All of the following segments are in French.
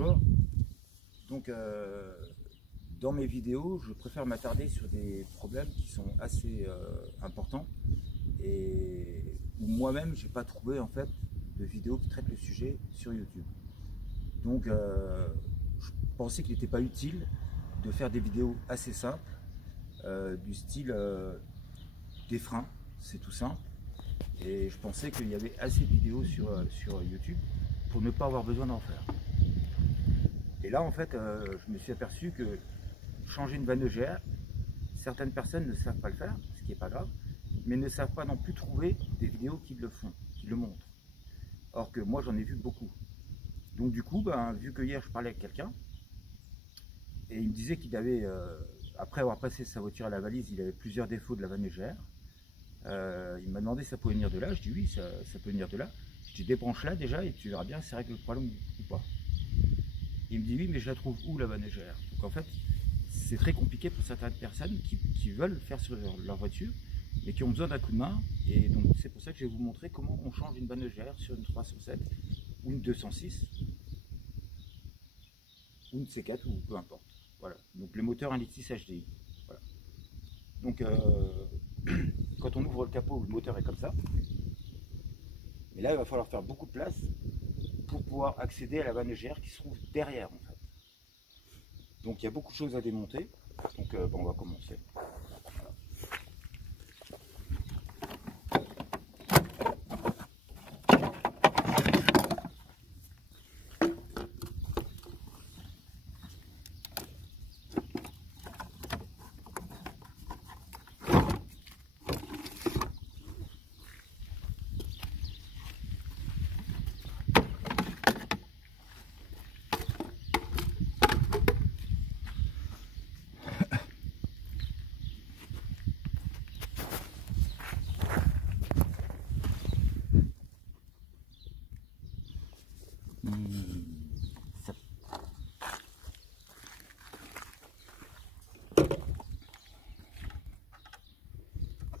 Bonjour. Donc, dans mes vidéos, je préfère m'attarder sur des problèmes qui sont assez importants et où moi-même, j'ai pas trouvé en fait de vidéos qui traitent le sujet sur YouTube. Donc, je pensais qu'il n'était pas utile de faire des vidéos assez simples, du style des freins, c'est tout simple. Et je pensais qu'il y avait assez de vidéos sur YouTube pour ne pas avoir besoin d'en faire. Et là, en fait, je me suis aperçu que changer une vanne EGR, certaines personnes ne savent pas le faire, ce qui n'est pas grave, mais ne savent pas non plus trouver des vidéos qui le font, qui le montrent. Or que moi, j'en ai vu beaucoup. Donc du coup, vu que hier, je parlais avec quelqu'un, et il me disait qu'il avait, après avoir passé sa voiture à la valise, il avait plusieurs défauts de la vanne EGR. Il m'a demandé si ça pouvait venir de là. Je dis oui, ça peut venir de là. Je dis débranche-la déjà et tu verras bien si ça règle le problème ou pas. Il me dit oui, mais je la trouve où la vanne EGR? Donc en fait, c'est très compliqué pour certaines personnes qui veulent faire sur leur voiture et qui ont besoin d'un coup de main. Et donc c'est pour ça que je vais vous montrer comment on change une vanne EGR sur une 307 ou une 206 ou une C4 ou peu importe. Voilà. Donc le moteur 1,6 litre HDI. Voilà. Donc quand on ouvre le capot, le moteur est comme ça. Mais là, il va falloir faire beaucoup de place pour pouvoir accéder à la vanne EGR qui se trouve derrière en fait. Donc il y a beaucoup de choses à démonter. Donc on va commencer. Voilà.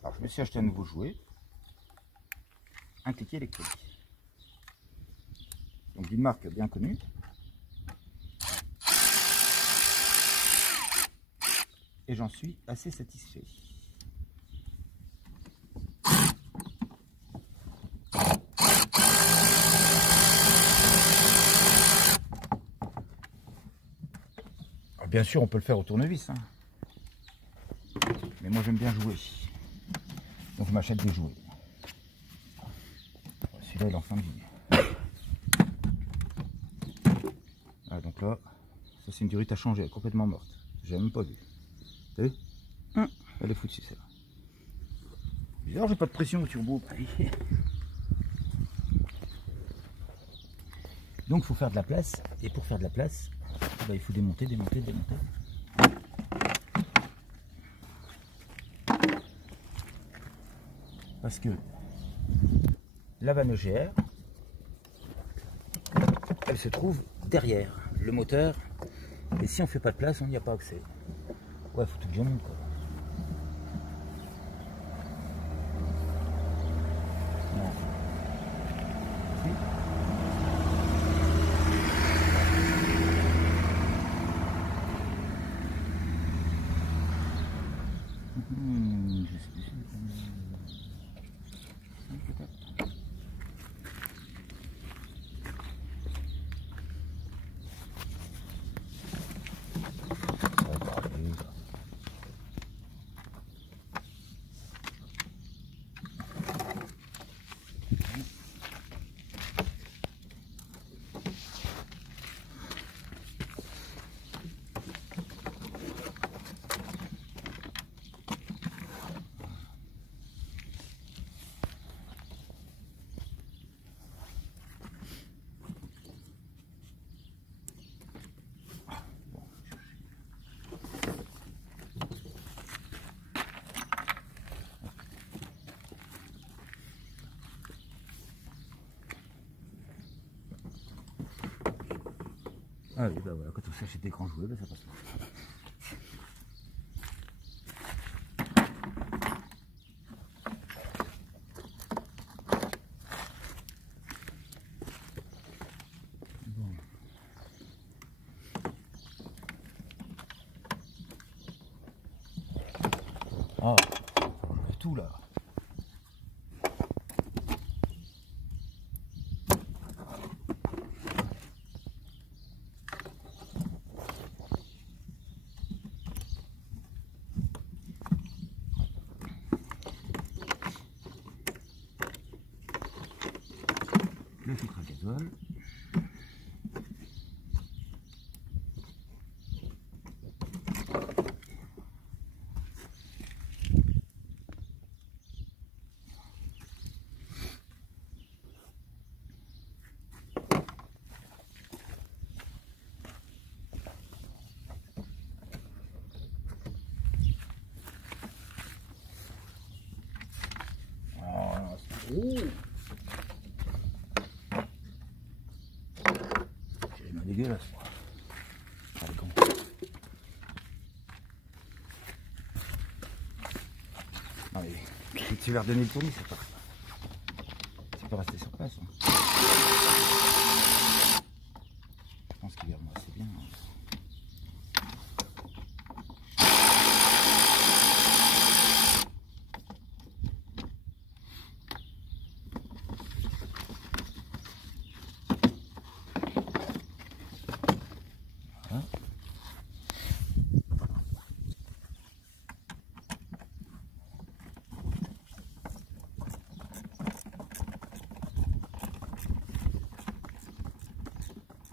Alors, je me suis acheté un nouveau jouet, un cliquet électronique. Donc d'une marque bien connue. Et j'en suis assez satisfait. Alors, bien sûr, on peut le faire au tournevis, hein. Mais moi j'aime bien jouer. Donc je m'achète des jouets. Celui-là il est en fin de vie. Ah, donc là, ça c'est une durite à changer, elle est complètement morte. J'ai même pas vu. T'as vu? Elle est foutue celle-là. Bizarre, j'ai pas de pression au turbo. Donc il faut faire de la place. Et pour faire de la place, il faut démonter, démonter, démonter. Parce que la vanne EGR, elle se trouve derrière le moteur. Et si on fait pas de place, on n'y a pas accès. Ouais, faut tout que je monte quoi. Non. Si. Ah oui, bah voilà, quand on s'achète des grands jouets, ça passe pas. Oh, on enlève tout là. Le filtre à gasoil. J'ai les mains dégueulasses, moi. Allez, con. Non mais, si tu leur donner le tournis, ça peut rester sur place. Hein. Je pense qu'il verra assez bien. Hein.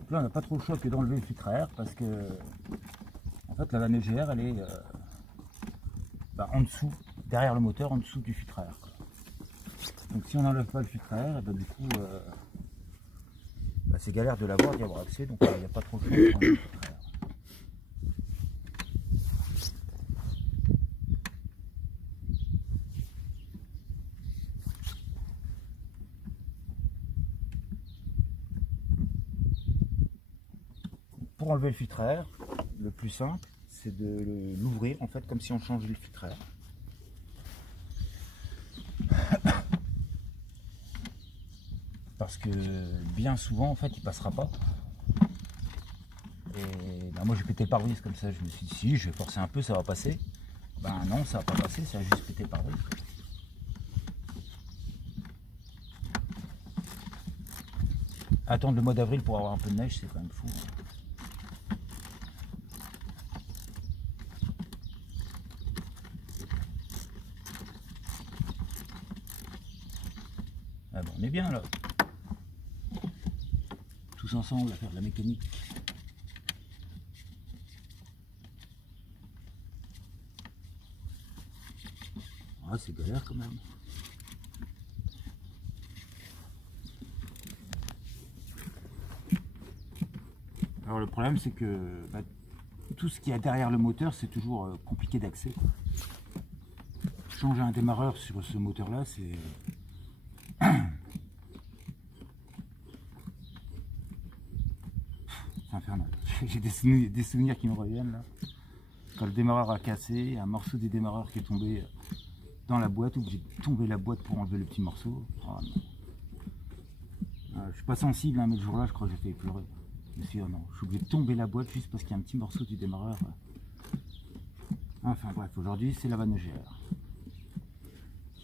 Là, on n'a pas trop le choix que d'enlever le filtre à air parce que en fait la vanne EGR elle est en dessous, derrière le moteur, en dessous du filtre à air. Quoi. Donc si on n'enlève pas le filtre à air, et du coup c'est galère de l'avoir, d'y avoir accès, donc il n'y a pas trop le choix de prendre le filtre à air. Pour enlever le filtre à air, le plus simple, c'est de l'ouvrir en fait comme si on changeait le filtre à air. Parce que bien souvent en fait il passera pas. Et moi j'ai pété le pare-brise comme ça, je me suis dit si je vais forcer un peu ça va passer. Ben non, ça va pas passer, ça a juste pété le pare-brise. Attendre le mois d'avril pour avoir un peu de neige, c'est quand même fou. Ah bon, on est bien là. Tous ensemble à faire de la mécanique. Ah, c'est galère quand même. Alors le problème c'est que tout ce qu'il y a derrière le moteur c'est toujours compliqué d'accès. Changer un démarreur sur ce moteur là c'est infernal. J'ai des souvenirs qui me reviennent là. Quand le démarreur a cassé, un morceau des démarreurs qui est tombé dans la boîte, où j'ai tombé la boîte pour enlever le petit morceau. Oh, je suis pas sensible, hein, mais le jour là je crois que j'ai fait pleurer. Je me suis dit oh non, je suis obligé de tomber la boîte juste parce qu'il y a un petit morceau du démarreur. Enfin bref, aujourd'hui c'est la vanne EGR.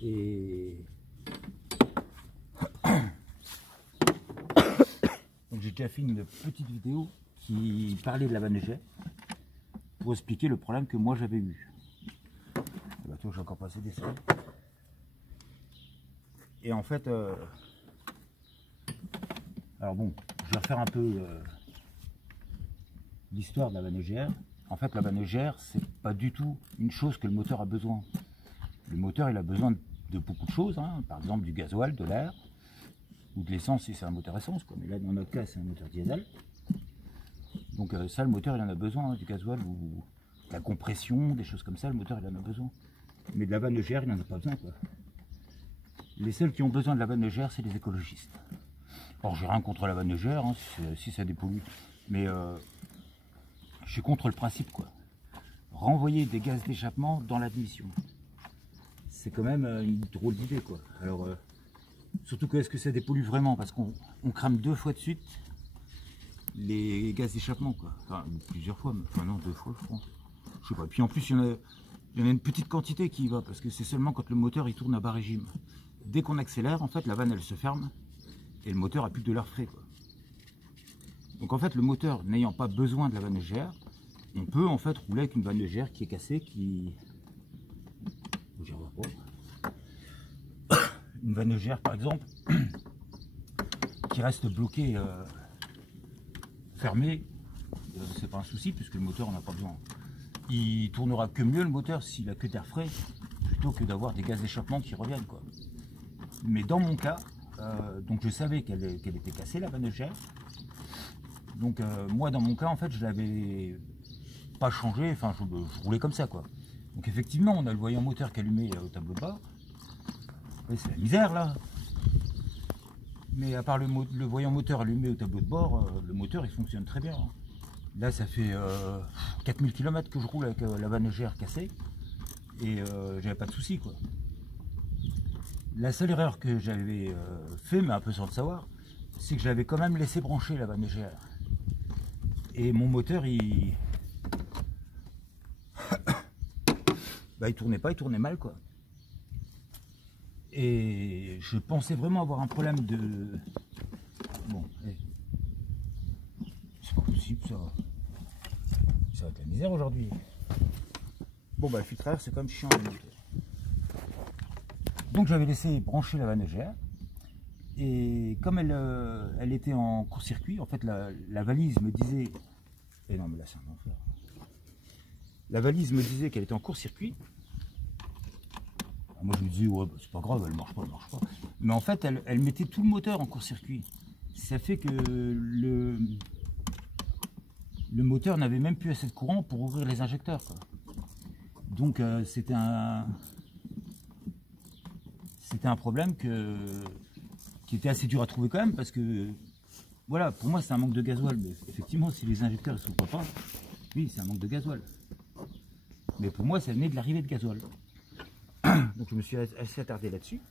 Et donc j'ai déjà fait une petite vidéo qui parlait de la vanne EGR pour expliquer le problème que moi j'avais eu. Bah, toi j'ai encore passé des salles. Et en fait, alors bon, je vais refaire un peu l'histoire de la vanne EGR. En fait, la vanne EGR, c'est pas du tout une chose que le moteur a besoin. Le moteur, il a besoin de beaucoup de choses, hein. Par exemple du gasoil, de l'air, ou de l'essence si c'est un moteur essence, quoi. Mais là, dans notre cas, c'est un moteur diesel. Donc ça, le moteur, il en a besoin, hein, du gasoil ou de la compression, des choses comme ça, le moteur, il en a besoin. Mais de la vanne EGR, il n'en a pas besoin, quoi. Les seuls qui ont besoin de la vanne EGR, c'est les écologistes. Or, j'ai rien contre la vanne EGR, hein, si ça dépollue. Mais je suis contre le principe, quoi. Renvoyer des gaz d'échappement dans l'admission. C'est quand même une drôle d'idée, quoi. Alors, surtout que est-ce que ça dépollue vraiment? Parce qu'on crame 2 fois de suite les gaz d'échappement, quoi. Enfin, plusieurs fois, mais enfin non, 2 fois, je pense. Je sais pas. Puis en plus, il y en a Il y en a une petite quantité qui y va, parce que c'est seulement quand le moteur il tourne à bas régime. Dès qu'on accélère, en fait, la vanne elle se ferme et le moteur a plus que de l'air frais, quoi. Donc en fait, le moteur n'ayant pas besoin de la vanne EGR, on peut en fait rouler avec une vanne EGR qui est cassée, une vanne EGR par exemple, qui reste bloquée, fermée, c'est pas un souci puisque le moteur on n'a pas besoin. Il tournera que mieux le moteur s'il a que d'air frais, plutôt que d'avoir des gaz d'échappement qui reviennent, quoi. Mais dans mon cas, donc je savais qu'elle était cassée la vanne EGR. Donc moi dans mon cas en fait je l'avais pas changé, enfin je roulais comme ça, quoi. Donc effectivement on a le voyant moteur qui est allumé au tableau de bord. Ouais, c'est la misère là. Mais à part le voyant moteur allumé au tableau de bord, le moteur il fonctionne très bien. Là ça fait 4000 km que je roule avec la vanne EGR cassée et j'avais pas de soucis, quoi. La seule erreur que j'avais fait, mais un peu sans le savoir, c'est que j'avais quand même laissé brancher la vanne EGR. Et mon moteur, il tournait pas, il tournait mal, quoi. Et je pensais vraiment avoir un problème de... Bon, c'est pas possible, ça va être la misère aujourd'hui. Bon, bah le filtre à air, c'est quand même chiant, le moteur. Donc j'avais laissé brancher la vanne EGR. Et comme elle était en court-circuit, en fait la valise me disait... Et non mais là c'est un enfer. La valise me disait qu'elle était en court-circuit. Moi je me disais ouais bah, c'est pas grave, elle marche pas. Mais en fait elle mettait tout le moteur en court-circuit. Ça fait que le moteur n'avait même plus assez de courant pour ouvrir les injecteurs, quoi. Donc c'était un problème qui était assez dur à trouver quand même, parce que voilà, pour moi c'est un manque de gasoil, mais effectivement si les injecteurs ne s'ouvrent pas, oui c'est un manque de gasoil. Mais pour moi ça venait de l'arrivée de gasoil. Donc je me suis assez attardé là-dessus,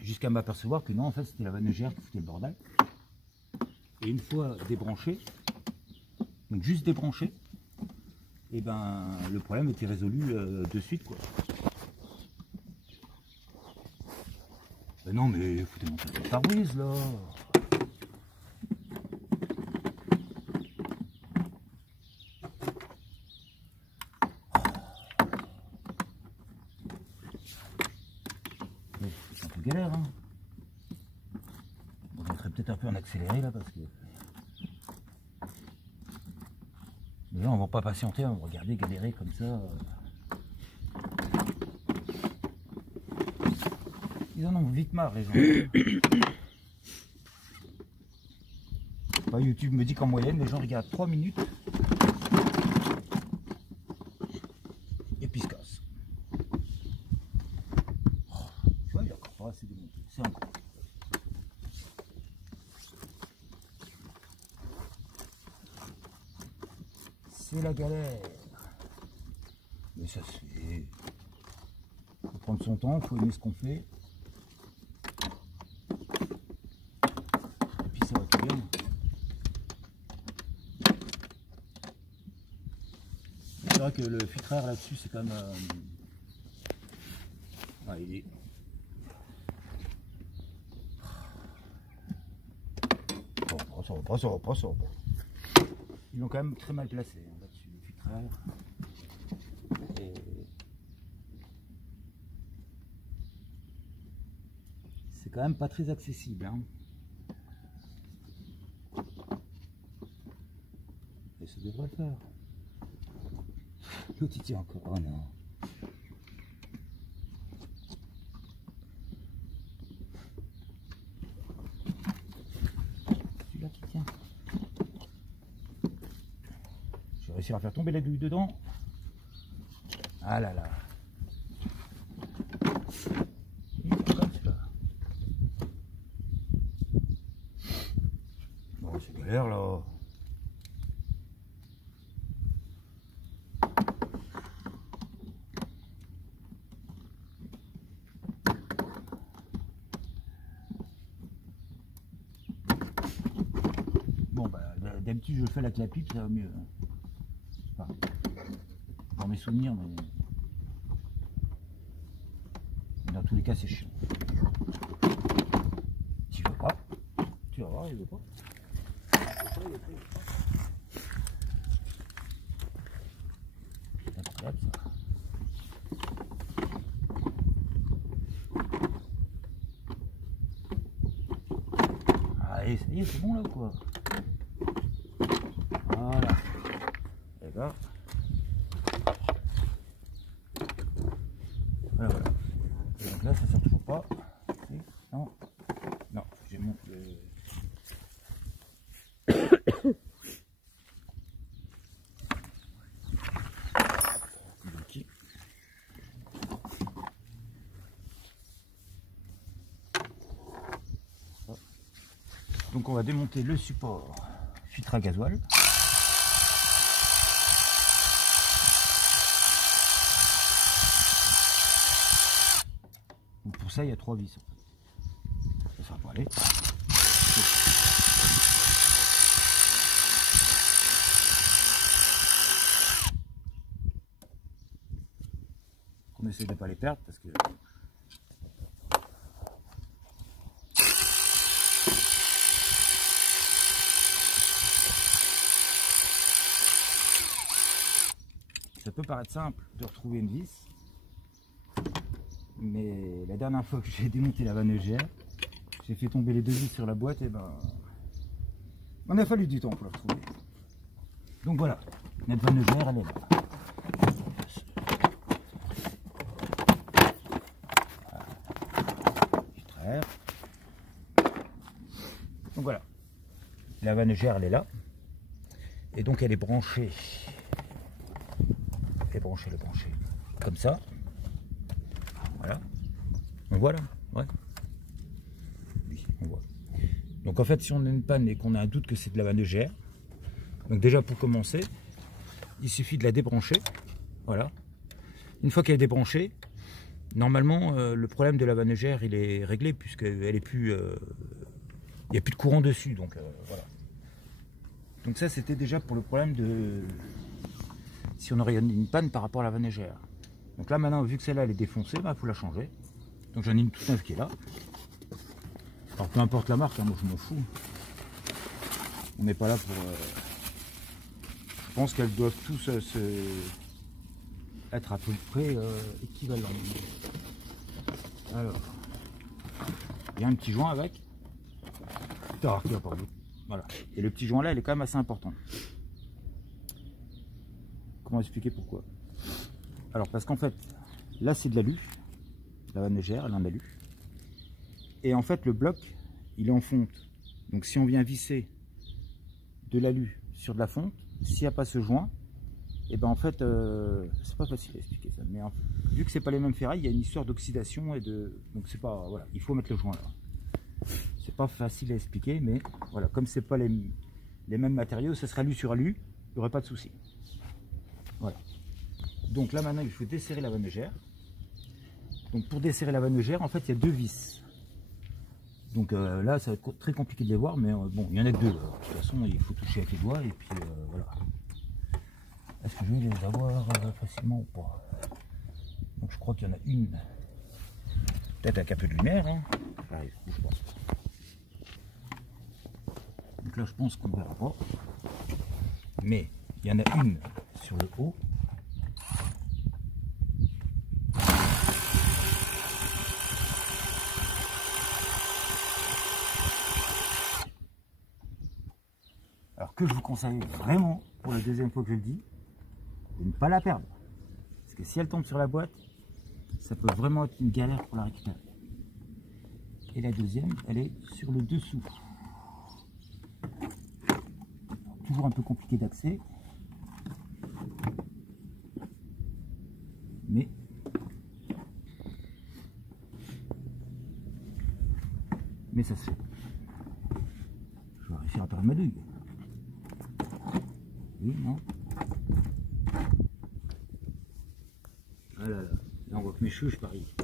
jusqu'à m'apercevoir que non, en fait c'était la vanne EGR qui foutait le bordel. Et une fois débranché, donc juste débranché, et ben le problème était résolu de suite, quoi. Ben non mais foutez-moi pas le pare-brise là. C'est un peu galère, hein. On mettrait peut-être un peu en accéléré là parce que... Mais là on va pas patienter, on va regarder galérer comme ça. Ils en ont vite marre les gens. Bah, YouTube me dit qu'en moyenne les gens regardent 3 minutes et puis se cassent. Ouais, il n'y a encore pas assez démonté, c'est encore. C'est la galère. Mais ça se fait. Faut prendre son temps, faut aimer ce qu'on fait. Et puis ça va tout bien. C'est vrai que le filtre à air là-dessus, c'est quand même... Ah, il est... Ça va pas. Ils l'ont quand même très mal placé hein, là-dessus, le filtre à air. Et... c'est quand même pas très accessible, hein. Et ça devrait le faire. L'autre il tient encore, oh non. Celui-là qui tient. Je vais réussir à faire tomber l'aiguille dedans. Ah là là. Bon, c'est galère là. Bon bah d'habitude je le fais avec la pipe, ça va mieux. Enfin, dans mes souvenirs, mais... tous les cas, c'est chiant. Tu veux pas? Tu vas voir, il veut pas. Incroyable ça. Allez, ça y est, c'est bon là ou quoi? Voilà. D'accord. Voilà, voilà. Et donc là, ça sort toujours pas. Non. Non, j'ai monté le... Donc on va démonter le support filtre à gasoil. Donc pour ça il y a 3 vis. Ça va pas aller. On essaie de ne pas les perdre parce que ça peut paraître simple de retrouver une vis, mais la dernière fois que j'ai démonté la vanne EGR, j'ai fait tomber les 2 vis sur la boîte et ben on a fallu du temps pour la retrouver. Donc voilà, notre vanne EGR elle est là. Voilà. Donc voilà, la vanne EGR elle est là, et donc elle est branchée. Elle est branchée comme ça. Voilà. On voit là, ouais. Oui, on voit. Donc en fait, si on a une panne et qu'on a un doute que c'est de la vanne EGR, donc déjà pour commencer, il suffit de la débrancher. Voilà. Une fois qu'elle est débranchée, normalement le problème de la vanne EGR il est réglé puisqu'elle est plus, il n'y a plus de courant dessus. Donc voilà. Donc ça c'était déjà pour le problème de si on aurait une panne par rapport à la vanne EGR. Donc là maintenant, vu que celle-là elle est défoncée, il faut la changer. Donc j'en ai une toute neuve qui est là. Alors peu importe la marque, hein, moi je m'en fous. On n'est pas là pour... Je pense qu'elles doivent tous être à peu près équivalentes. Alors, il y a un petit joint avec. Voilà. Et le petit joint là, il est quand même assez important. Comment expliquer pourquoi? Alors parce qu'en fait, là c'est de l'alu, la vanne EGR, elle en alu. Et en fait le bloc, il est en fonte. Donc si on vient visser de l'alu sur de la fonte, s'il n'y a pas ce joint, et ben en fait, c'est pas facile à expliquer ça. Mais vu que c'est pas les mêmes ferrailles, il y a une histoire d'oxydation et de... Donc c'est pas... Voilà, il faut mettre le joint là. C'est pas facile à expliquer, mais voilà, comme c'est pas les mêmes matériaux, ça sera alu sur alu, il n'y aurait pas de souci. Voilà. Donc là maintenant il faut desserrer la vanne EGR. Donc pour desserrer la vanne EGR, en fait il y a 2 vis. Donc là ça va être très compliqué de les voir, mais bon il y en a que 2. De toute façon il faut toucher avec les doigts et puis voilà. Est-ce que je vais les avoir facilement ou pas? Donc je crois qu'il y en a une. Peut-être avec un peu de lumière. Hein. Allez, bouge pas. Donc là je pense qu'on ne verra pas. Mais il y en a une sur le haut. Alors que je vous conseille vraiment, pour la deuxième fois que je le dis, de ne pas la perdre. Parce que si elle tombe sur la boîte, ça peut vraiment être une galère pour la récupérer. Et la deuxième, elle est sur le dessous. Toujours un peu compliqué d'accès. Mais ça se fait. Je vais réussir à perdre ma douille. Oui, non. Ah là là. Là on voit que mes cheveux, je parie.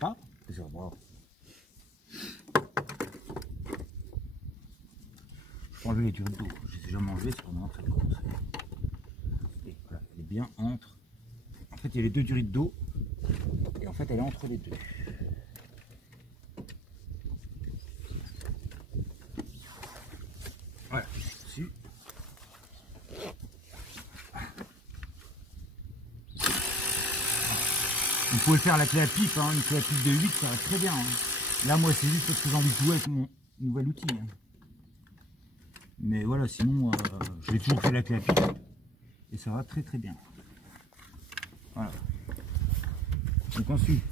Ah, c'est bravo. Je peux enlever les durées de dos. J'ai déjà mangé, c'est vraiment très commencer. Et voilà, elle est bien entre. En fait, il y a les deux durées de dos fait, elle est entre les deux. Voilà, dessus. Vous pouvez faire la clé à pipe, hein, une clé à pipe de 8, ça va très bien. Hein. Là, moi, c'est juste parce que j'ai envie de jouer avec mon nouvel outil. Hein. Mais voilà, sinon, j'ai toujours fait la clé à pipe et ça va très très bien. Voilà. Donc ensuite,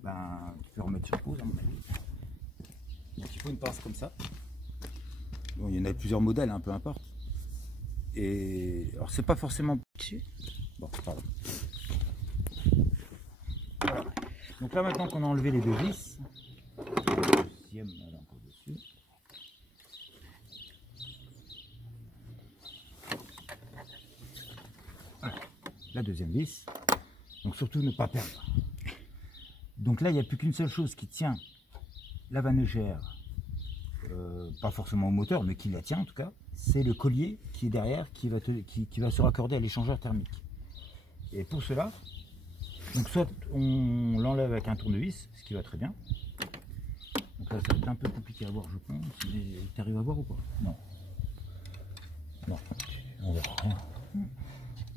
ben, tu peux remettre sur pause à mon avis. Donc il faut une pince comme ça. Bon, il y en a plusieurs modèles, hein, peu importe. Et alors c'est pas forcément dessus. Bon, pardon. Voilà. Donc là maintenant qu'on a enlevé les deux vis, la deuxième elle est encore dessus. Voilà. La deuxième vis. Donc surtout ne pas perdre. Donc là il n'y a plus qu'une seule chose qui tient la vanégère, pas forcément au moteur, mais qui la tient en tout cas, c'est le collier qui est derrière, qui va se raccorder à l'échangeur thermique. Et pour cela, donc soit on l'enlève avec un tournevis, ce qui va très bien. Donc là ça va être un peu compliqué à voir je pense. Tu arrives à voir ou pas? Non. Non, on verra.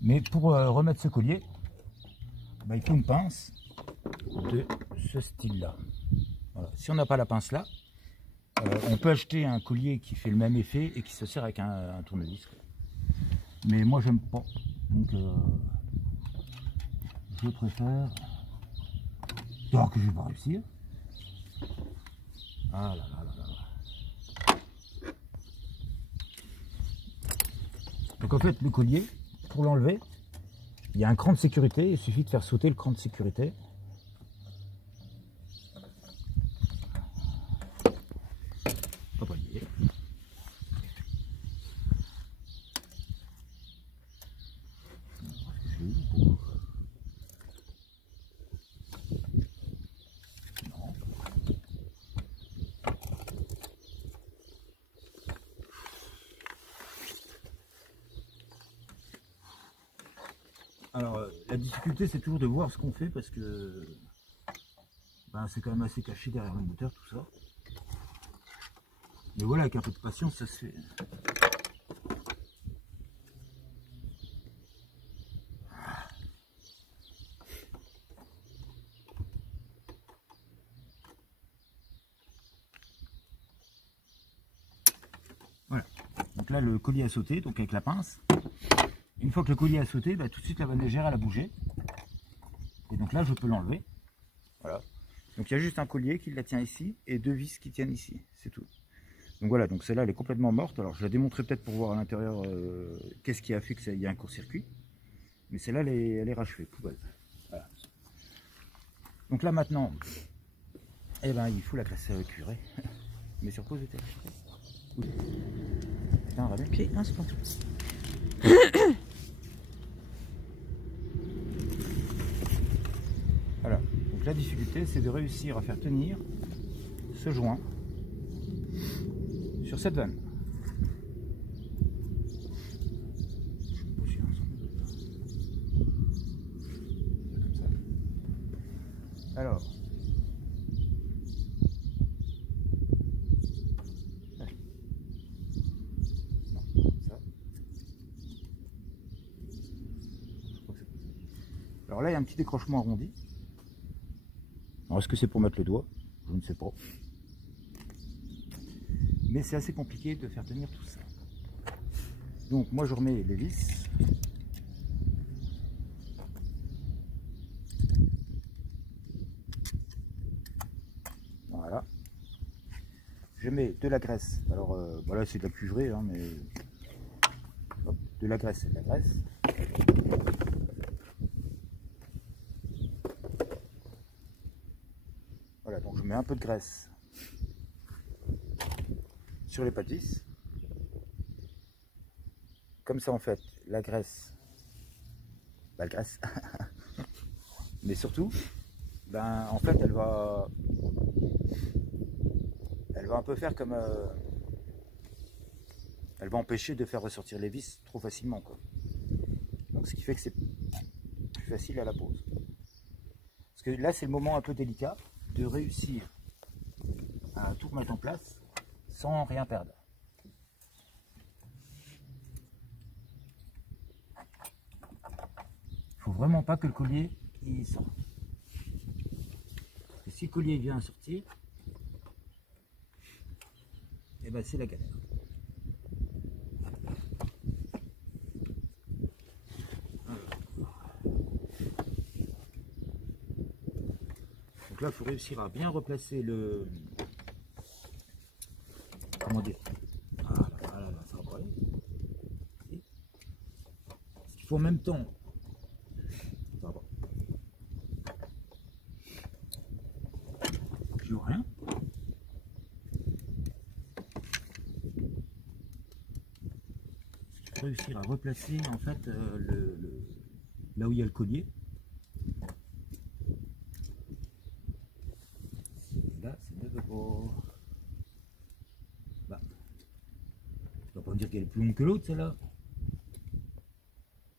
Mais pour remettre ce collier, bah, il faut une pince de ce style là. Voilà. Si on n'a pas la pince là, on peut acheter un collier qui fait le même effet et qui se sert avec un tournevis. Mais moi j'aime pas. Donc je préfère. Alors que je vais pas réussir. Ah là là là là. Donc en fait le collier, pour l'enlever, il y a un cran de sécurité, il suffit de faire sauter le cran de sécurité. Alors la difficulté c'est toujours de voir ce qu'on fait parce que ben, c'est quand même assez caché derrière le moteur tout ça. Mais voilà, avec un peu de patience ça se fait. Voilà, donc là le collier a sauté, donc avec la pince. Une fois que le collier a sauté, bah, tout de suite la vanégère elle a bougé. Et donc là je peux l'enlever. Voilà. Donc il y a juste un collier qui la tient ici et deux vis qui tiennent ici, c'est tout. Donc voilà, donc celle-là elle est complètement morte. Alors je la démontrerai peut-être pour voir à l'intérieur qu'est-ce qui a fait qu'il y a un court-circuit. Mais celle-là elle est rachevée, poubelle. Voilà. Donc là maintenant, eh ben, il faut la graisse curée. Mais sur pause, était Ok, un instant. Voilà, donc la difficulté c'est de réussir à faire tenir ce joint sur cette vanne. Alors, alors là il y a un petit décrochement arrondi. Alors est-ce que c'est pour mettre le doigt? Je ne sais pas. Mais c'est assez compliqué de faire tenir tout ça. Donc moi je remets les vis. Voilà. Je mets de la graisse. Alors voilà, c'est de la cuivrée, hein, mais hop, de la graisse, c'est de la graisse. Voilà, donc je mets un peu de graisse sur les pattes vis. Comme ça en fait, la graisse, bah, elle graisse. Mais surtout, ben en fait elle va un peu faire comme elle va empêcher de faire ressortir les vis trop facilement quoi. Donc ce qui fait que c'est plus facile à la pose. Parce que là, c'est le moment un peu délicat de réussir à tout remettre en place sans rien perdre. Il faut vraiment pas que le collier il sorte. Et si le collier vient à sortir, et ben c'est la galère. Donc là, il faut réussir à bien replacer le... Comment dire? Ah là, ça va pas aller. Parce qu'il faut en même temps... Ça va pas. Je vois rien. Il faut réussir à replacer en fait là où il y a le collier. Là, c'est mieux de pas... Bah, tu vas pas me dire qu'elle est plus longue que l'autre, celle-là.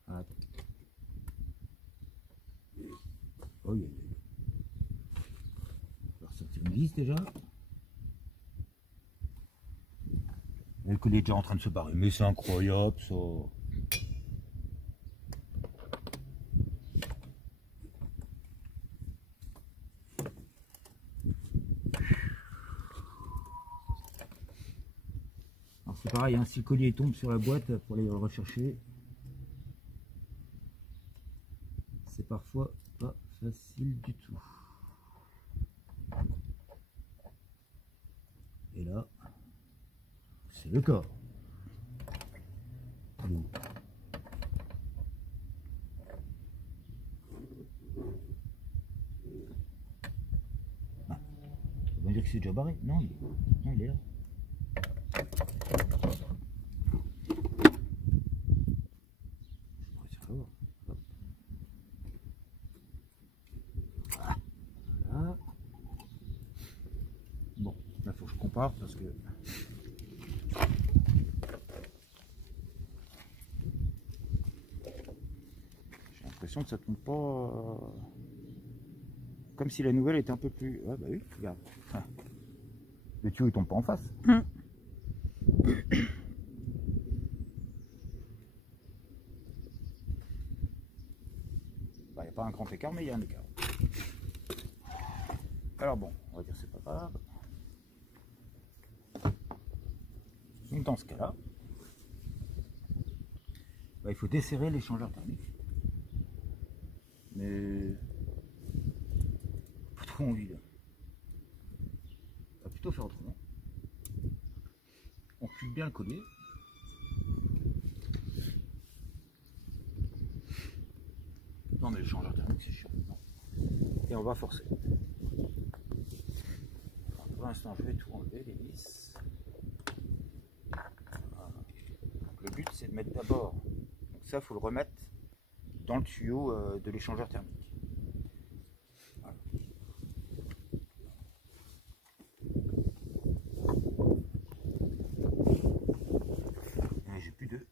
Ah, attends. Oh, il y a... On va ressortir une vis déjà. Et le collier est déjà en train de se barrer. Mais c'est incroyable, ça. C'est pareil, hein, si le collier tombe sur la boîte pour aller le rechercher, c'est parfois pas facile du tout. Et là, c'est le cas. Allô. Ah, ça veut dire que c'est déjà barré? Non, il est là. Voilà. Bon, là faut que je compare parce que j'ai l'impression que ça tombe pas comme si la nouvelle était un peu plus... Ah bah oui, regarde. Ah. Le tuyau il tombe pas en face. Il n'y a pas un grand écart, mais il y a un écart. Alors bon, on va dire c'est pas grave. Donc dans ce cas-là, il faut desserrer l'échangeur thermique. Mais pas trop envie là. On va plutôt faire autrement. On cuve bien le collier. Non mais l'échangeur thermique c'est chiant. Non. Et on va forcer. Alors, pour l'instant je vais tout enlever, les vis. Voilà. Donc, le but c'est de mettre d'abord, donc ça il faut le remettre dans le tuyau de l'échangeur thermique. Voilà. Et j'ai plus de...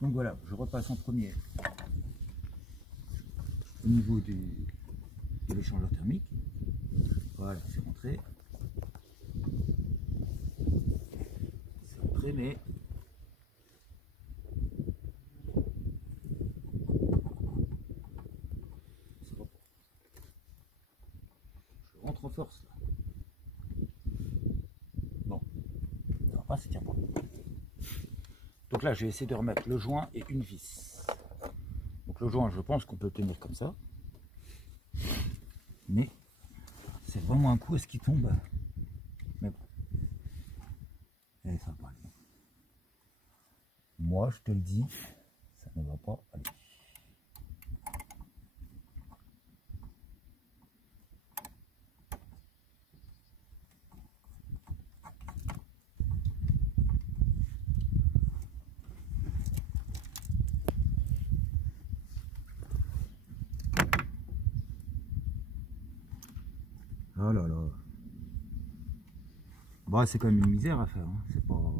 Donc voilà, je repasse en premier au niveau de l'échangeur thermique. Voilà, c'est rentré. C'est rentré, mais ça va pas. Je rentre en force là. Bon, ça va pas, ça tient pas. Donc là, j'ai essayé de remettre le joint et une vis. Donc le joint, je pense qu'on peut le tenir comme ça. Mais c'est vraiment un coup à ce qui tombe. Mais bon. Et ça va pas aller. Moi, je te le dis, ça ne va pas aller. Oh là là. Bah, c'est quand même une misère à faire. Hein. C'est pas...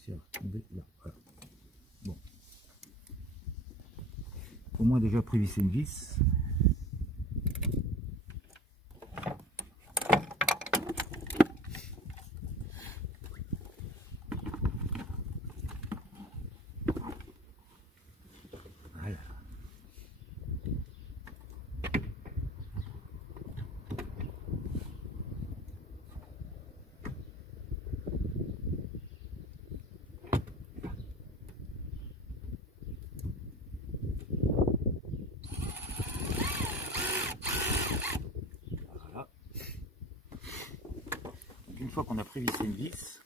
réussir à tomber là. Voilà. Bon. Au moins déjà prévisser une vis. Voilà. Une fois qu'on a prévissé une vis,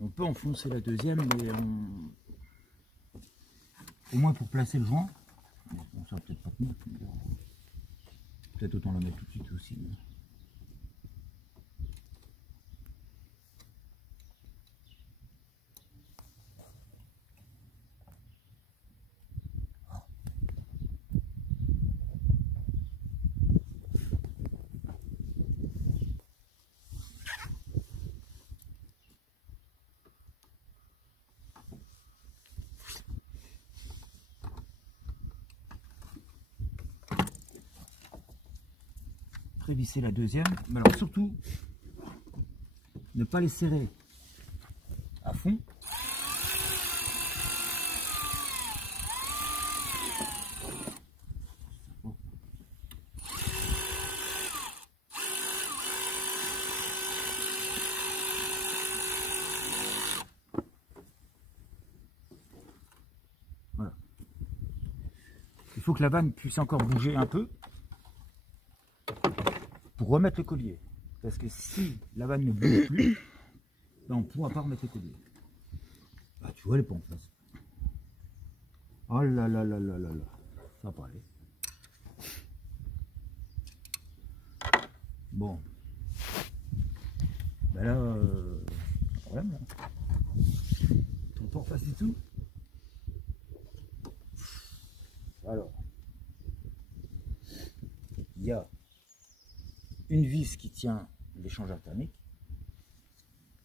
on peut enfoncer la deuxième, mais au moins pour placer le joint. Bon, ça va peut-être pas tenir. Peut-être autant la mettre tout de suite aussi. Prévisser la deuxième, mais alors surtout ne pas les serrer à fond. Voilà. Il faut que la vanne puisse encore bouger un peu pour remettre le collier. Parce que si la vanne ne bouge plus, ben on ne pourra pas remettre le collier. Bah, tu vois, elle n'est pas en place. Oh là là là là là là. Ça va pas aller. Bon. Ben là, pas de problème là. Tu pas en face du tout. Alors, il y a une vis qui tient l'échangeur thermique.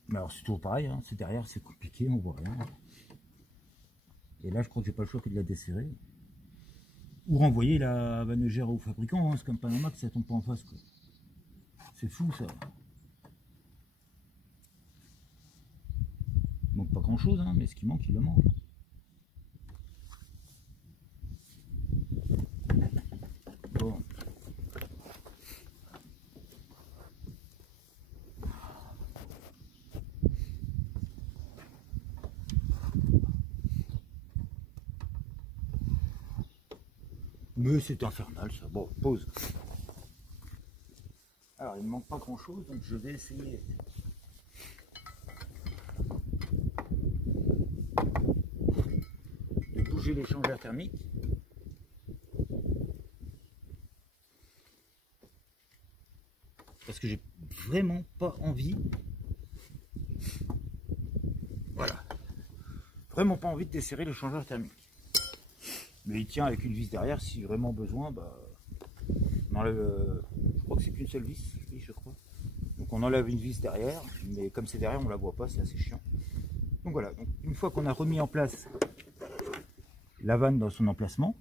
Mais alors c'est toujours pareil, hein, c'est derrière, c'est compliqué, on voit rien. Et là je crois que j'ai pas le choix que de la desserrer. Ou renvoyer la vanne au fabricant, hein, c'est comme pas normal que ça tombe pas en face. C'est fou ça. Il manque pas grand chose, hein, mais ce qui manque, il le manque. Bon. Mais c'est infernal ça. Bon, pause. Alors il ne manque pas grand chose, donc je vais essayer de bouger l'échangeur thermique. Parce que j'ai vraiment pas envie. Voilà. Vraiment pas envie de desserrer l'échangeur thermique. Mais il tient avec une vis derrière, si vraiment besoin, bah, on enlève, je crois que c'est qu'une seule vis, oui, je crois. Donc on enlève une vis derrière, mais comme c'est derrière, on la voit pas, c'est assez chiant. Donc voilà, donc une fois qu'on a remis en place la vanne dans son emplacement,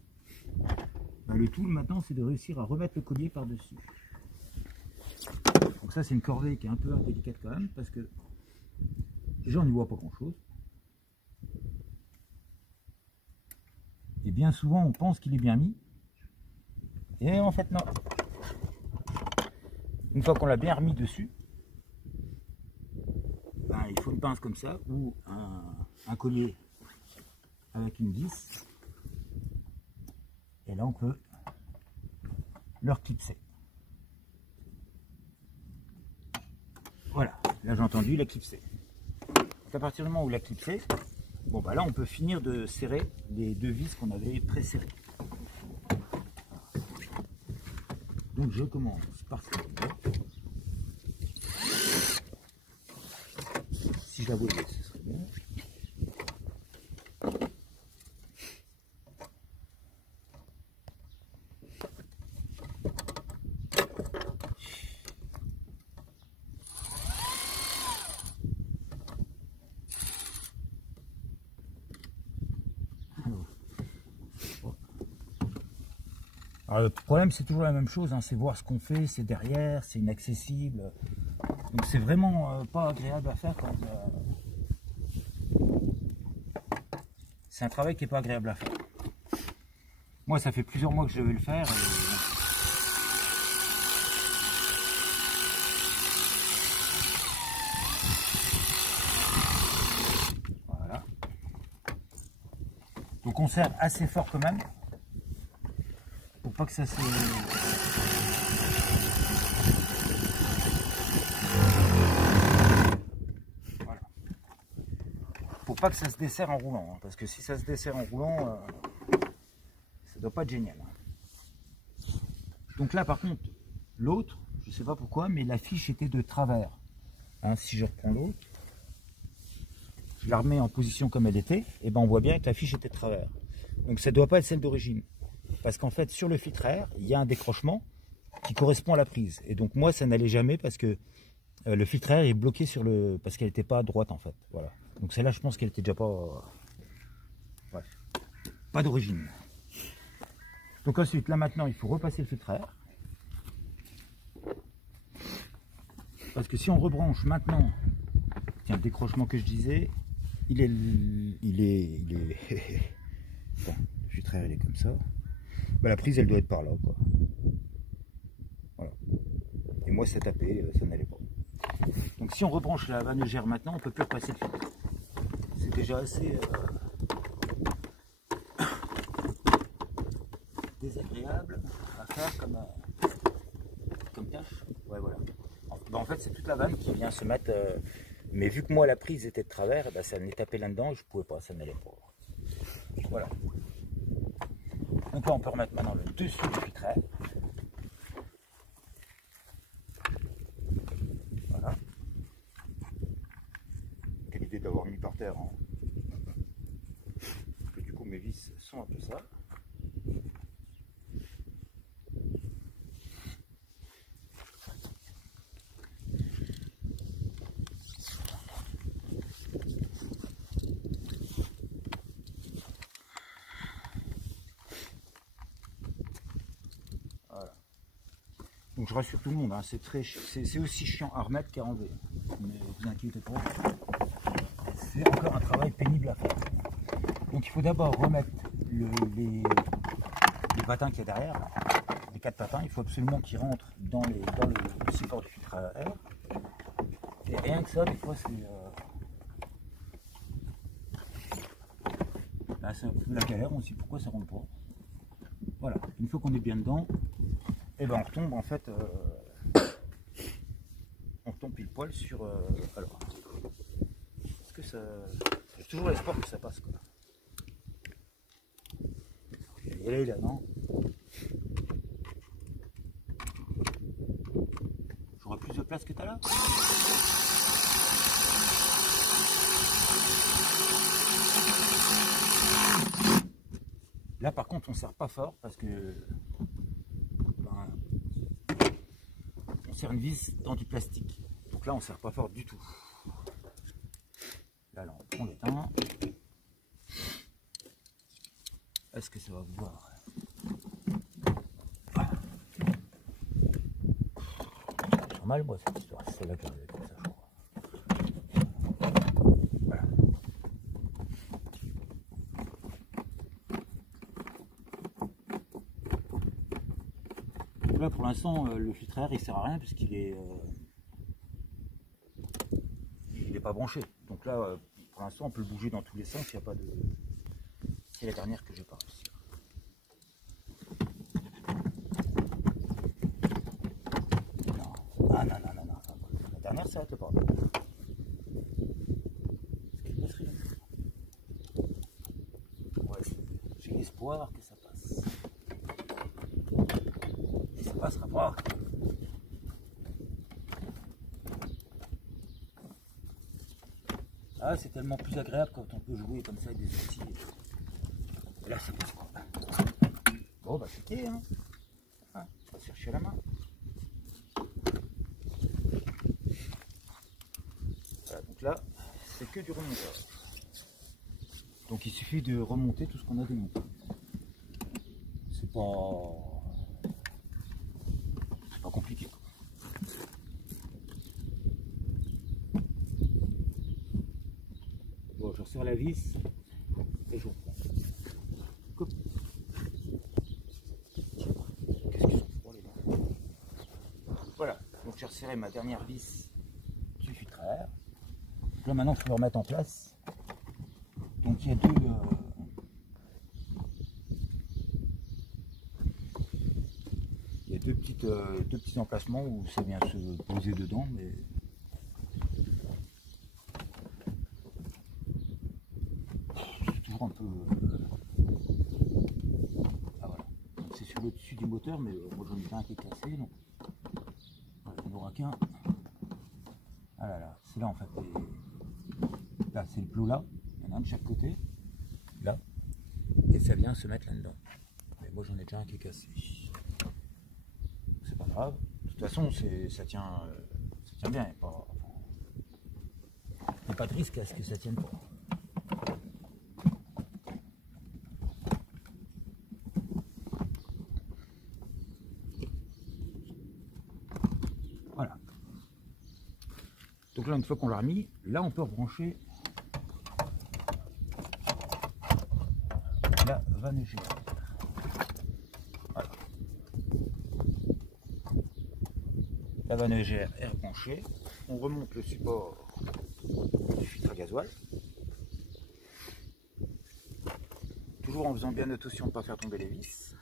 bah, le tout maintenant c'est de réussir à remettre le collier par-dessus. Donc ça c'est une corvée qui est un peu indélicate quand même, parce que déjà on n'y voit pas grand-chose. Et bien souvent on pense qu'il est bien mis, et en fait non. Une fois qu'on l'a bien remis dessus, ben, il faut une pince comme ça, ou un collier avec une vis, et là on peut le clipser. Voilà, là j'ai entendu, il a clipsé. Donc à partir du moment où il a clipsé, bon bah là on peut finir de serrer les deux vis qu'on avait pré-serrées. Donc je commence par celui-là. Si je la voyais, ce serait bien. Alors, le problème, c'est toujours la même chose, hein, c'est voir ce qu'on fait, c'est derrière, c'est inaccessible. Donc c'est vraiment pas agréable à faire. C'est un travail qui n'est pas agréable à faire. Moi, ça fait plusieurs mois que je vais le faire. Voilà. Donc on serre assez fort quand même. Pour pas que ça se... Voilà. Pour pas que ça se desserre en roulant. Hein, parce que si ça se desserre en roulant, ça doit pas être génial. Hein. Donc là par contre, l'autre, je sais pas pourquoi, mais la fiche était de travers. Hein, si je reprends l'autre, je la remets en position comme elle était, et ben on voit bien que la fiche était de travers. Donc ça ne doit pas être celle d'origine. Parce qu'en fait, sur le filtre à air, il y a un décrochement qui correspond à la prise. Et donc moi, ça n'allait jamais parce que le filtre à air est bloqué sur le... parce qu'elle n'était pas à droite en fait. Voilà. Donc celle-là, je pense qu'elle était déjà pas... Bref. Pas d'origine. Donc ensuite, là maintenant, il faut repasser le filtre à air. Parce que si on rebranche maintenant, tiens, le décrochement que je disais, il est... Bon, le filtre à air, il est comme ça. Bah, la prise, elle doit être par là, quoi. Voilà. Et moi, ça tapait, ça n'allait pas. Donc si on rebranche la manugère maintenant, on peut plus repasser le filtre. C'est déjà assez désagréable à faire comme tâche. Ouais, voilà. Bah, en fait, c'est toute la vanne qui vient se mettre... mais vu que moi, la prise était de travers, bah, ça m'est tapé là-dedans, je pouvais pas, ça n'allait pas. Voilà. Donc là, on peut remettre maintenant le dessus du filtre à air. Voilà. Quelle idée d'avoir mis par terre. Hein. Parce que du coup, mes vis sont un peu ça. Voilà. Donc je rassure tout le monde, hein, c'est aussi chiant à remettre qu'à enlever. Mais vous inquiétez pas, c'est encore un travail pénible à faire. Donc il faut d'abord remettre les patins qu'il y a derrière, les 4 patins, il faut absolument qu'ils rentrent dans le support du filtre à air. Et rien que ça, des fois, c'est un peu la galère, on se dit pourquoi ça rentre pas. Voilà, une fois qu'on est bien dedans, et ben on retombe en fait, on retombe pile poil sur. Alors, est-ce que ça. J'ai toujours l'espoir que ça passe quoi. Et là, il a non. J'aurai plus de place que t'as là. Là par contre on serre pas fort parce que on serre une vis dans du plastique. Donc là on serre pas fort du tout. Là, on prend l'étain. Est-ce que ça va vous voir? Voilà. C'est normal moi cette histoire, c'est là que j'avais comme ça je crois. Voilà. Là pour l'instant le filtre à air il sert à rien puisqu'il est il est pas branché. Donc là pour l'instant on peut le bouger dans tous les sens, il n'y a pas de. C'est la dernière que je vais pas réussir. Non. Ah non, non, non, non. La dernière ça n'arrête pas. Est-ce qu'elle passerait là? Ouais, j'ai l'espoir que ça passe. Et ça passera pas. Ah, c'est tellement plus agréable quand on peut jouer comme ça avec des outils. Et là, ça passe pas. Bon, bah, cliquez, hein. Ah, on va chercher à la main. Voilà, donc là, c'est que du remontage. Donc il suffit de remonter tout ce qu'on a démonté. C'est pas pas compliqué, quoi. Bon, je resserre la vis et je reprends. Coupe. Qu'est-ce qu'ils sont froids les dents. Voilà, donc j'ai resserré ma dernière vis du filtreur. Donc là maintenant il faut le remettre en place. Donc il y a deux petits emplacements où ça vient se poser dedans, mais c'est toujours un peu... Ah voilà, c'est sur le dessus du moteur, mais moi j'en ai pas un qui est cassé, donc voilà, il n'y en aura qu'un. Ah là là, c'est là en fait, là c'est le plot là, il y en a un de chaque côté, là, et ça vient se mettre là-dedans. Mais moi j'en ai déjà un qui est cassé. C'est pas grave, de toute façon ça tient bien, il n'y a pas de risque à ce que ça tienne pas. Voilà. Donc là, une fois qu'on l'a remis, là on peut rebrancher la vanne EGR. Voilà. La vanne EGR est rebranchée. On remonte le support du filtre à gasoil. Toujours en faisant bien attention de ne pas faire tomber les vis.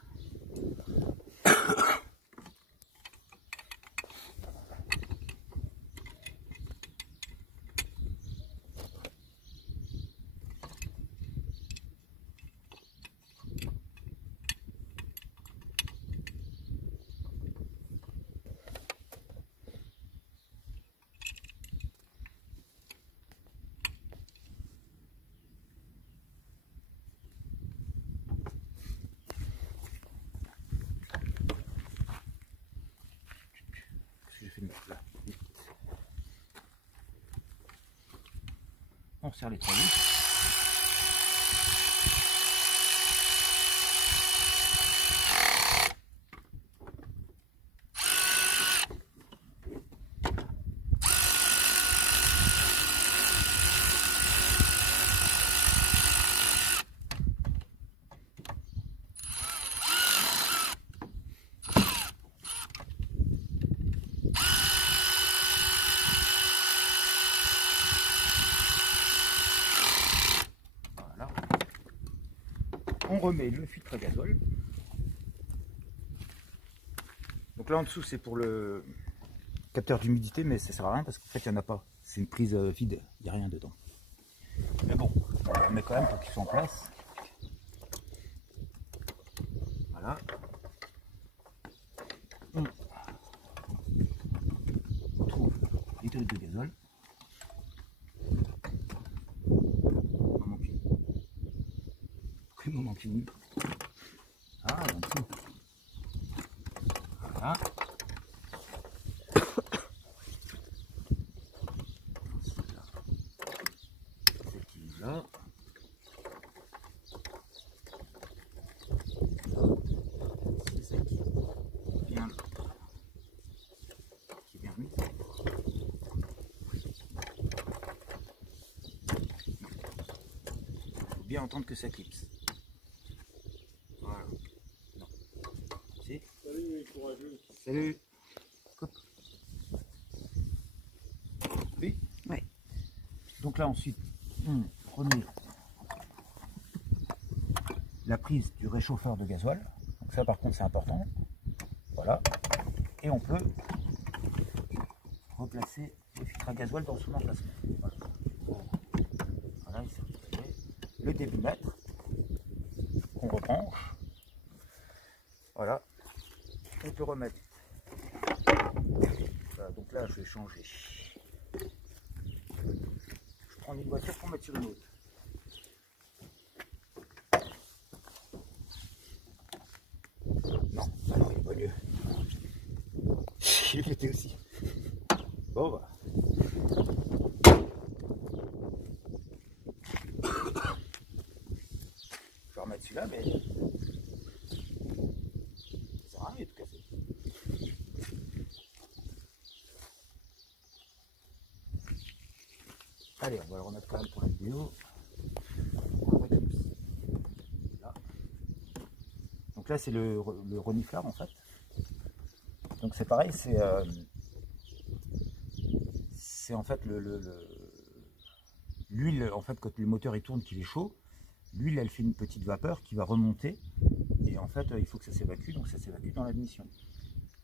On resserre les trois vis. On remet le filtre à gasoil. Donc là en dessous c'est pour le capteur d'humidité, mais ça sert à rien parce qu'en fait il n'y en a pas. C'est une prise vide, il n'y a rien dedans. Mais bon, on le remet quand même pour qu'il soit en place. Voilà. On trouve l'hydraulique de gazole. Il m'en manque une. Ah, en dessous. Voilà. Celle qui est là. C'est celle qui vient là. Qui est bien remise. Il faut bien entendre que ça clipse. Voilà. Non. Si. Salut, courageux. Salut. Coupe. Oui. Ouais. Donc là ensuite, on remet la prise du réchauffeur de gasoil. Donc ça par contre c'est important. Voilà. Et on peut replacer le filtre à gasoil dans son emplacement. Voilà. Voilà, il s'est retrouvé. Le débitmètre qu'on rebranche. Voilà. On peut remettre. Voilà, donc là je vais changer. Je prends une voiture pour mettre sur une autre. Non, alors il est pas mieux. Il était aussi. Bon bah. Je vais remettre celui-là, mais ça sert à rien de tout casser. Allez, on va le remettre quand même pour la vidéo. On le réclipse. Là. Donc là, c'est le reniflard en fait. Donc c'est pareil, c'est en fait l'huile, en fait, quand le moteur il tourne, qu'il est chaud, l'huile elle fait une petite vapeur qui va remonter et en fait il faut que ça s'évacue, donc ça s'évacue dans l'admission.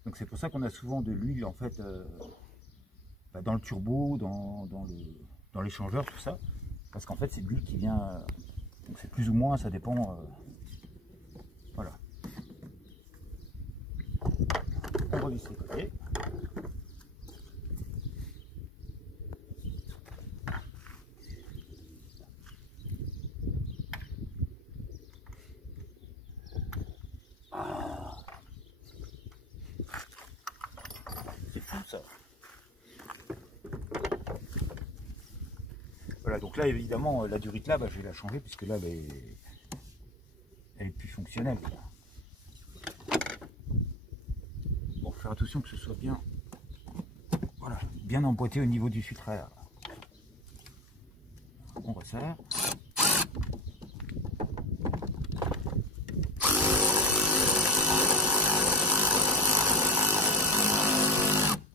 Donc c'est pour ça qu'on a souvent de l'huile en fait dans le turbo, dans l'échangeur, tout ça, parce qu'en fait c'est de l'huile qui vient, donc c'est plus ou moins, ça dépend, voilà. On revisse les côtés. C'est fou ça. Voilà, donc là évidemment la durite là, je vais la changer puisque là elle est plus fonctionnelle. Bon, faire attention que ce soit bien, voilà, bien emboîté au niveau du filtreur. On resserre.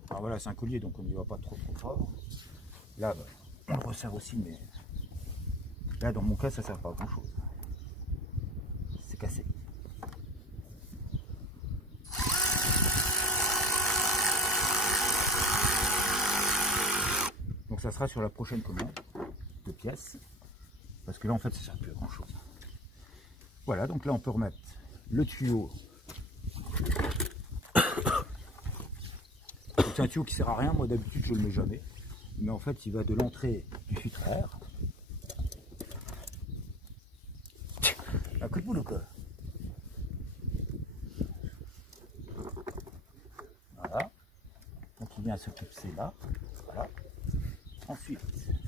Alors voilà, c'est un collier donc on n'y va pas trop fort. Là, on le resserre aussi, mais là dans mon cas ça sert pas à grand chose. C'est cassé. Donc ça sera sur la prochaine commande de pièces. Parce que là en fait ça sert plus à grand chose. Voilà, donc là on peut remettre le tuyau. C'est un tuyau qui sert à rien, moi d'habitude je le mets jamais. Mais en fait il va de l'entrée du filtreur. Un coup de boule ou quoi? Voilà. Donc il vient se clipser là. Voilà. Ensuite,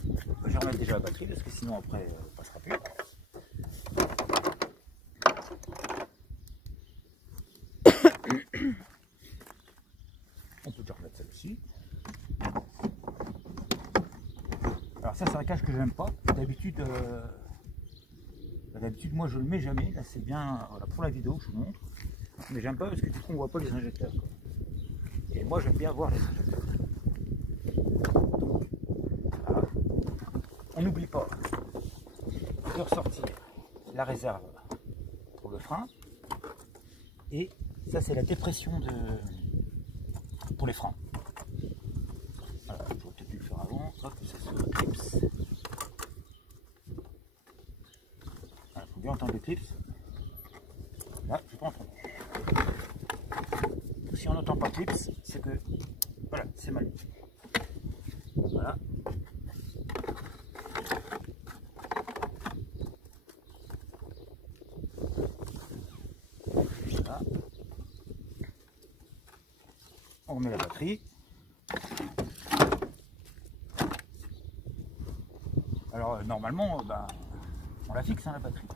je vais remettre déjà la batterie parce que sinon après on passera plus. On peut déjà remettre celle-ci. Alors ça c'est un cache que j'aime pas. D'habitude moi je le mets jamais. Là c'est bien, voilà, pour la vidéo je vous montre. Mais j'aime pas parce que du coup on voit pas les injecteurs, quoi. Et moi j'aime bien voir les injecteurs. Donc, voilà. On n'oublie pas de ressortir la réserve pour le frein. Et ça c'est la dépression pour les freins. Voilà, j'aurais peut-être dû le faire avant. Hop, ça se clipse. Voilà, faut bien entendre le clips. Là, je ne peux pas entendre. Si on n'entend pas clips, c'est que voilà, c'est mal. Voilà. Voilà. On remet la batterie. Alors normalement, on la fixe, hein, la batterie.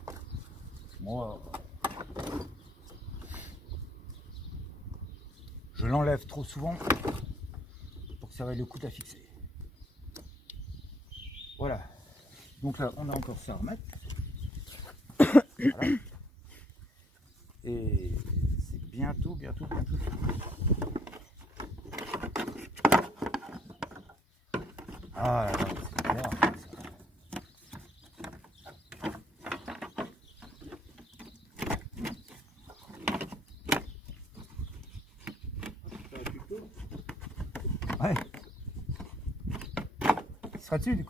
Moi, je l'enlève trop souvent pour que ça vaille le coup de la fixer. Voilà. Donc là, on a encore ça à remettre. Voilà. Et c'est bientôt fini. Ah là là, c'est clair. Ouais. Il sera dessus du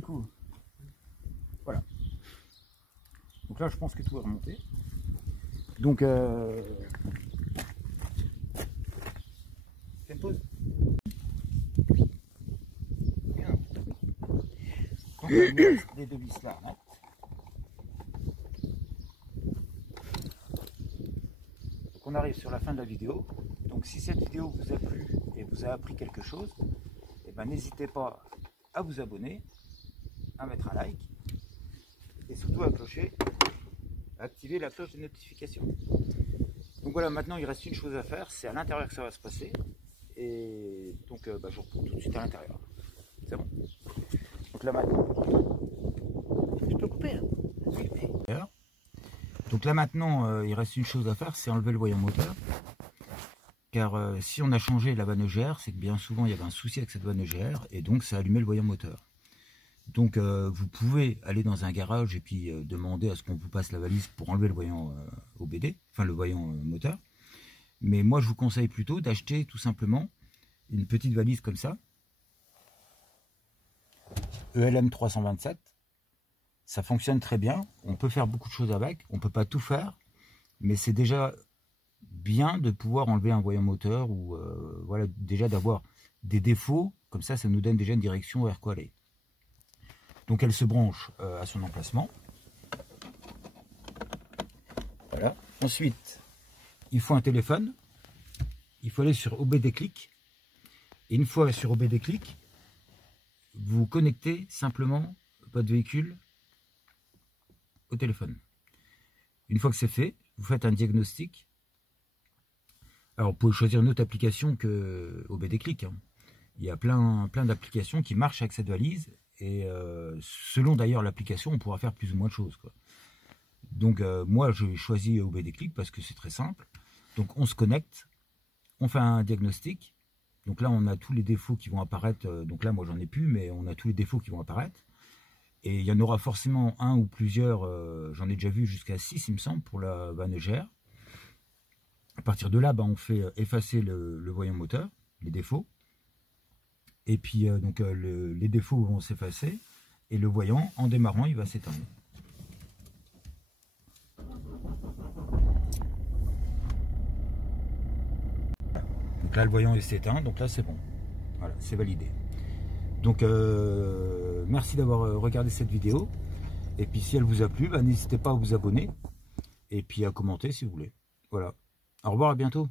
coup. Voilà. Donc là je pense que tout va remonter. Donc fais une pause. Bien. Donc on met les deux vis là. Hein. Donc on arrive sur la fin de la vidéo. Donc si cette vidéo vous a plu et vous a appris quelque chose, eh ben, n'hésitez pas à vous abonner, à mettre un like et surtout à activer la cloche de notification. Donc voilà, maintenant il reste une chose à faire, c'est à l'intérieur que ça va se passer. Et donc je vous retrouve tout de suite à l'intérieur. C'est bon. Donc là maintenant, Je peux couper là. donc là maintenant, il reste une chose à faire, c'est enlever le voyant moteur. Car si on a changé la vanne EGR, c'est que bien souvent il y avait un souci avec cette vanne EGR et donc ça a allumé le voyant moteur. Donc vous pouvez aller dans un garage et puis demander à ce qu'on vous passe la valise pour enlever le voyant OBD, enfin le voyant moteur. Mais moi je vous conseille plutôt d'acheter tout simplement une petite valise comme ça, ELM 327. Ça fonctionne très bien, on peut faire beaucoup de choses avec, on ne peut pas tout faire, mais c'est déjà bien de pouvoir enlever un voyant moteur ou voilà, déjà d'avoir des défauts, comme ça nous donne déjà une direction vers quoi aller. Donc elle se branche à son emplacement. Voilà. Ensuite, il faut un téléphone, il faut aller sur OBD Click, et une fois sur OBD Click, vous connectez simplement votre véhicule au téléphone. Une fois que c'est fait, vous faites un diagnostic. Alors, vous pouvez choisir une autre application que OBD Click. Hein. Il y a plein d'applications qui marchent avec cette valise. Et selon d'ailleurs l'application, on pourra faire plus ou moins de choses, quoi. Donc, moi, j'ai choisi OBD Click parce que c'est très simple. Donc, on se connecte, on fait un diagnostic. Donc là, on a tous les défauts qui vont apparaître. Donc là, moi, j'en ai plus, mais on a tous les défauts qui vont apparaître. Et il y en aura forcément un ou plusieurs, j'en ai déjà vu jusqu'à 6, il me semble, pour la vanne EGR. À partir de là, on fait effacer le voyant moteur, les défauts. Et puis, les défauts vont s'effacer. Et le voyant, en démarrant, il va s'éteindre. Donc là, le voyant est s'éteint. Donc là, c'est bon. Voilà, c'est validé. Donc, merci d'avoir regardé cette vidéo. Et puis, si elle vous a plu, n'hésitez pas à vous abonner. Et puis, à commenter si vous voulez. Voilà. Au revoir, à bientôt.